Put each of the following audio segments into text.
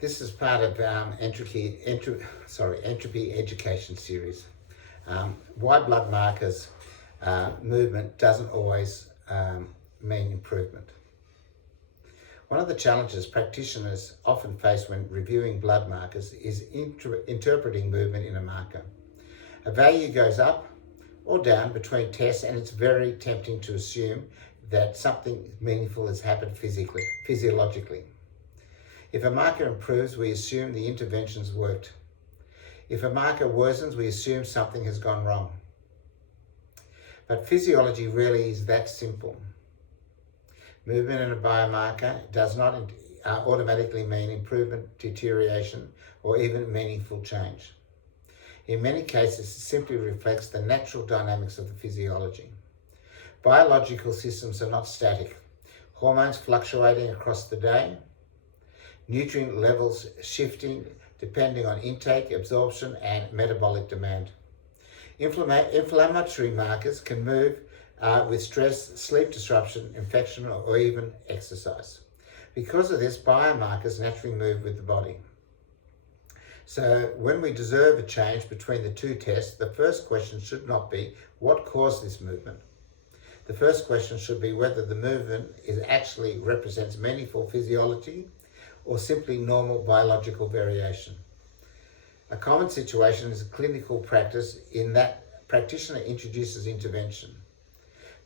This is part of Entropy Education Series. Why blood markers movement doesn't always mean improvement. One of the challenges practitioners often face when reviewing blood markers is interpreting movement in a marker. A value goes up or down between tests, and it's very tempting to assume that something meaningful has happened physiologically. If a marker improves, we assume the interventions worked. If a marker worsens, we assume something has gone wrong. But physiology really is that simple. Movement in a biomarker does not automatically mean improvement, deterioration, or even meaningful change. In many cases, it simply reflects the natural dynamics of the physiology. Biological systems are not static. Hormones fluctuating across the day, nutrient levels shifting depending on intake, absorption, and metabolic demand. Inflammatory markers can move with stress, sleep disruption, infection, or even exercise. Because of this, biomarkers naturally move with the body. So when we observe a change between the two tests, the first question should not be what caused this movement. The first question should be whether the movement actually represents meaningful physiology or simply normal biological variation. A common situation is a clinical practice in that practitioner introduces intervention.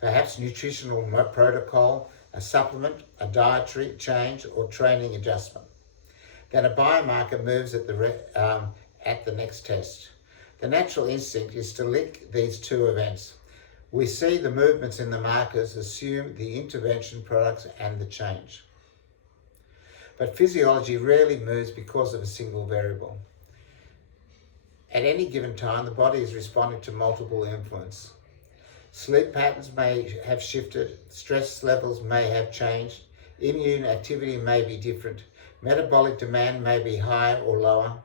Perhaps nutritional protocol, a supplement, a dietary change, or training adjustment. Then a biomarker moves at the next test. The natural instinct is to link these two events. We see the movements in the markers, assume the intervention products and the change. But physiology rarely moves because of a single variable. At any given time, the body is responding to multiple influences. Sleep patterns may have shifted, stress levels may have changed, immune activity may be different, metabolic demand may be higher or lower.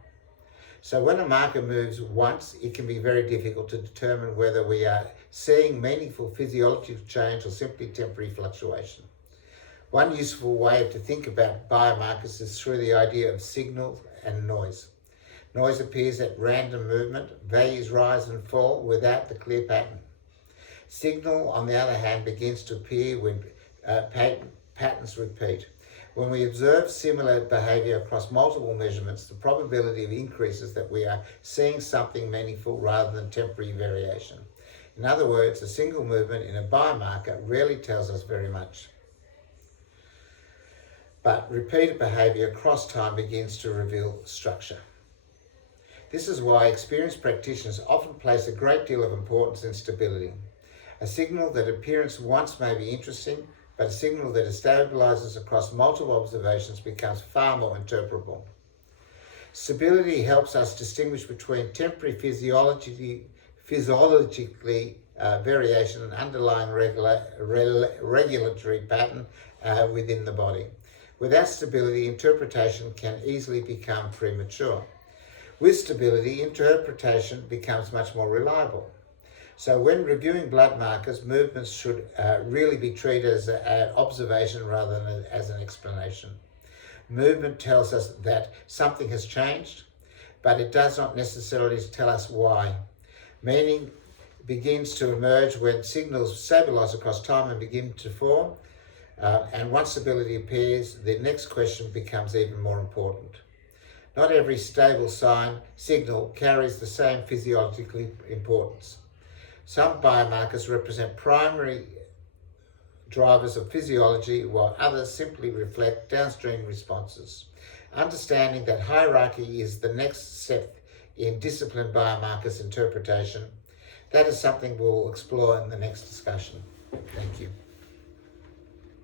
So when a marker moves once, it can be very difficult to determine whether we are seeing meaningful physiological change or simply temporary fluctuation. One useful way to think about biomarkers is through the idea of signal and noise. Noise appears at random movement, values rise and fall without the clear pattern. Signal, on the other hand, begins to appear when patterns repeat. When we observe similar behaviour across multiple measurements, the probability of increases that we are seeing something meaningful rather than temporary variation. In other words, a single movement in a biomarker rarely tells us very much. But repeated behaviour across time begins to reveal structure. This is why experienced practitioners often place a great deal of importance in stability. A signal that appearance once may be interesting, but a signal that stabilizes across multiple observations becomes far more interpretable. Stability helps us distinguish between temporary physiologically variation and underlying regulatory pattern within the body. Without stability, interpretation can easily become premature. With stability, interpretation becomes much more reliable. So when reviewing blood markers, movements should really be treated as an observation rather than as an explanation. Movement tells us that something has changed, but it does not necessarily tell us why. Meaning begins to emerge when signals stabilize across time and begin to form. And once stability appears, the next question becomes even more important. Not every stable signal carries the same physiological importance. Some biomarkers represent primary drivers of physiology, while others simply reflect downstream responses. Understanding that hierarchy is the next step in disciplined biomarkers interpretation, that is something we'll explore in the next discussion. Thank you.